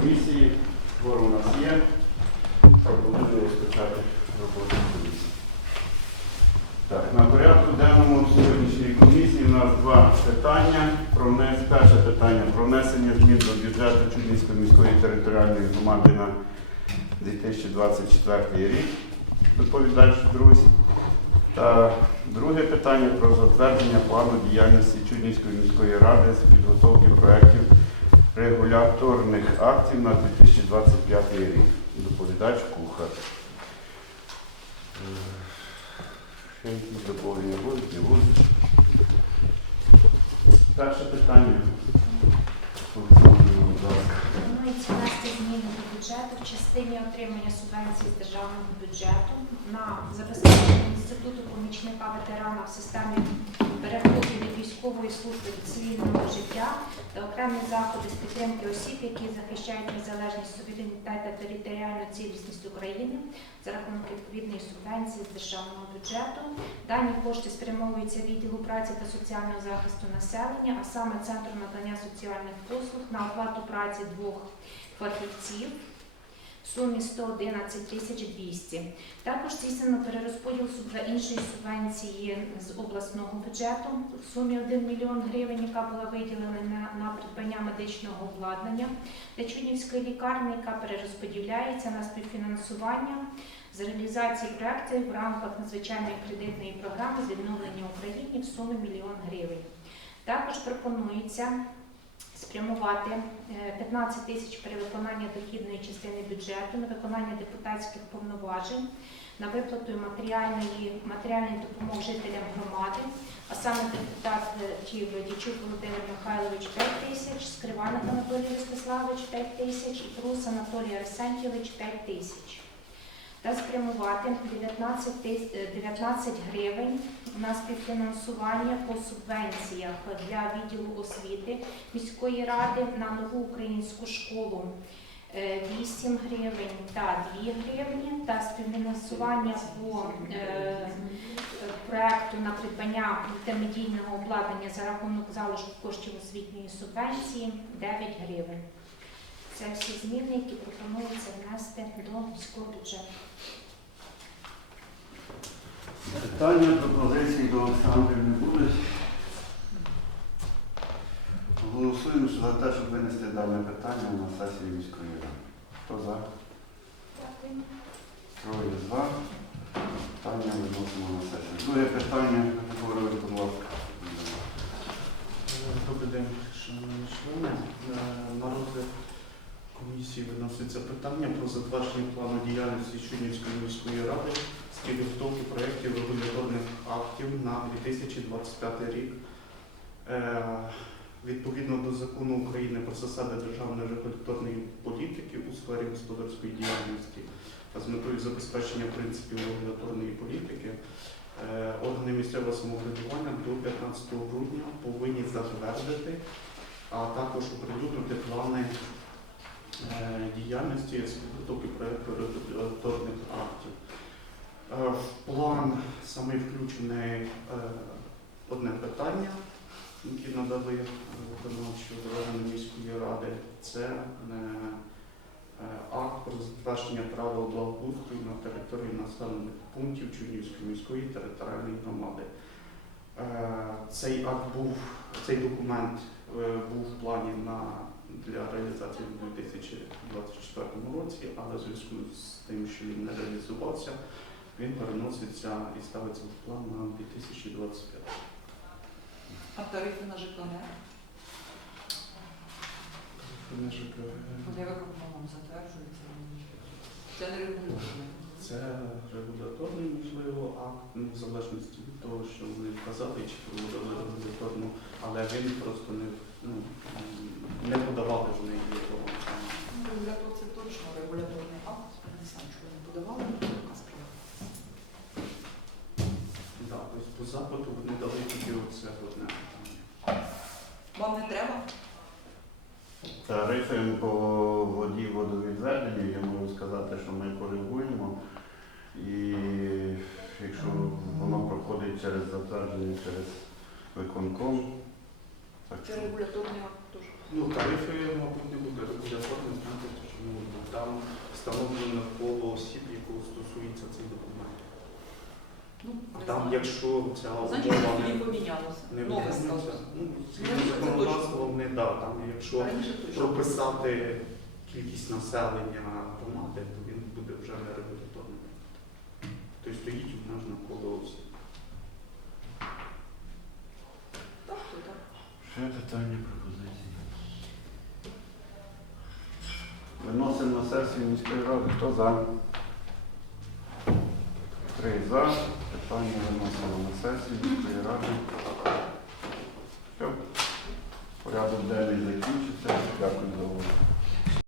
комісії, форум у нас є. Пропоную розпочати роботу комісії. Так, На порядку денному сьогоднішньої комісії у нас два питання. Про внес... Перше питання про внесення змін до бюджету Чуднівської міської територіальної громади на 2024 рік. Доповідач друзі. Та друге питання про затвердження плану діяльності Чуднівської міської ради з підготовки проєктів регуляторних актів на 2025 рік. Доповідач Кухар. Е, Ще якісь доповнення будуть, не будуть. Перше питання. Планується внести зміни до бюджету в частині отримання субвенцій з державного бюджету на забезпечення інституту помічника ветерана в системі переходу від військової служби до цивільного життя та окремі заходи з підтримки осіб, які захищають незалежність, суверенітет та територіальну цілісність України за рахунок відповідної субвенції з державного бюджету. Дані кошти спрямовуються відділу праці та соціального захисту населення, а саме Центру надання соціальних послуг на оплату праці двох фахівців в сумі 111 тисяч 200. Також здійснено перерозподіл іншої субвенції з обласного бюджету в сумі 1 мільйон гривень, яка була виділена на, на придбання медичного обладнання для Чуднівської лікарні, яка перерозподіляється на співфінансування з реалізації проєктів в рамках надзвичайної кредитної програми з відновлення України в сумі мільйон гривень. Також пропонується спрямувати е, 15 тисяч перевиконання дохідної частини бюджету на виконання депутатських повноважень на виплату матеріальної, матеріальної допомоги жителям громади, а саме депутат е, Дічук Володимир Михайлович 5 тисяч, Скриваник Анатолій Ростиславович 5 тисяч і Прус Анатолій Арсентьович 5 тисяч. Та спрямувати 19, тис- е, 19 гривень на співфінансування по субвенціях для відділу освіти міської ради на нову українську школу е, 8 гривень та 2 гривні, та співфінансування по е, проекту на придбання мультимедійного обладнання за рахунок залишку коштів освітньої субвенції 9 гривень. Це всі зміни, які пропонується внести до міського бюджету. Питання, пропозиції до Олександра не будуть. Голосуємо за те, щоб винести дане питання на сесію міської ради. Хто за? Дякую. Троє за. Питання виносимо на сесію. Друге питання, говорили, будь ласка. Добрий день, шановні члени. На розгляд комісії виноситься питання про затвердження плану діяльності Чуднівської міської ради з підготовки проєктів регуляторних актів на 2025 рік. Е, Відповідно до закону України про засади державної регуляторної політики у сфері господарської діяльності та з метою забезпечення принципів регуляторної політики Е, Органи місцевого самоврядування до 15 грудня повинні затвердити, а також оприлюднити плани діяльності з підготовки проєкту регуляторних актів. Е, В план саме включене е, одне питання, яке надали е, виконавчі органи міської ради, це е, е, акт про затвердження правил благоустрою на території населених пунктів Чуднівської міської територіальної громади. Е, Цей акт був, цей документ е, був в плані на, для реалізації у 2024 році, але в зв'язку з тим, що він не реалізувався, він переноситься і ставиться в план на 2025. А тарифи на ЖКГ? Не ЖКГ. Вони виконкомом затверджуються. Це не регулює. Це регуляторний, можливо, акт, ну, в залежності від того, що вони вказали, чи проводили регуляторну, але він просто не, ну, не подавали вони його. Регулятор це точно регуляторний акт. Не знаю, чого не подавали, але справа. Да, ось по запиту вони дали тільки оце одне питання. Вам не треба? Тарифи по воді водовідведенню, я можу сказати, що ми коригуємо. І якщо воно проходить через затвердження, через виконком, так Це що регуляторний акт теж. Ну, тарифи, мабуть, не буде регуляторним, знаєте, чому там встановлено коло осіб, якого стосується цей документ. Ну, Там, якщо ця Значить, умова тоді не, помінялося. не Нове виконується, ну, згідно Раніше це вони, да, там, якщо Раніше точно. прописати кількість населення громади, то він буде вже не регуляторним. Тобто стоїть обмежено коло осіб. Так, то так. Ще питання пропозиції. Виносимо на сесію міської ради. Хто за? Три за. Питання виносимо на сесію міської ради. Все. Порядок денний закінчився. Дякую.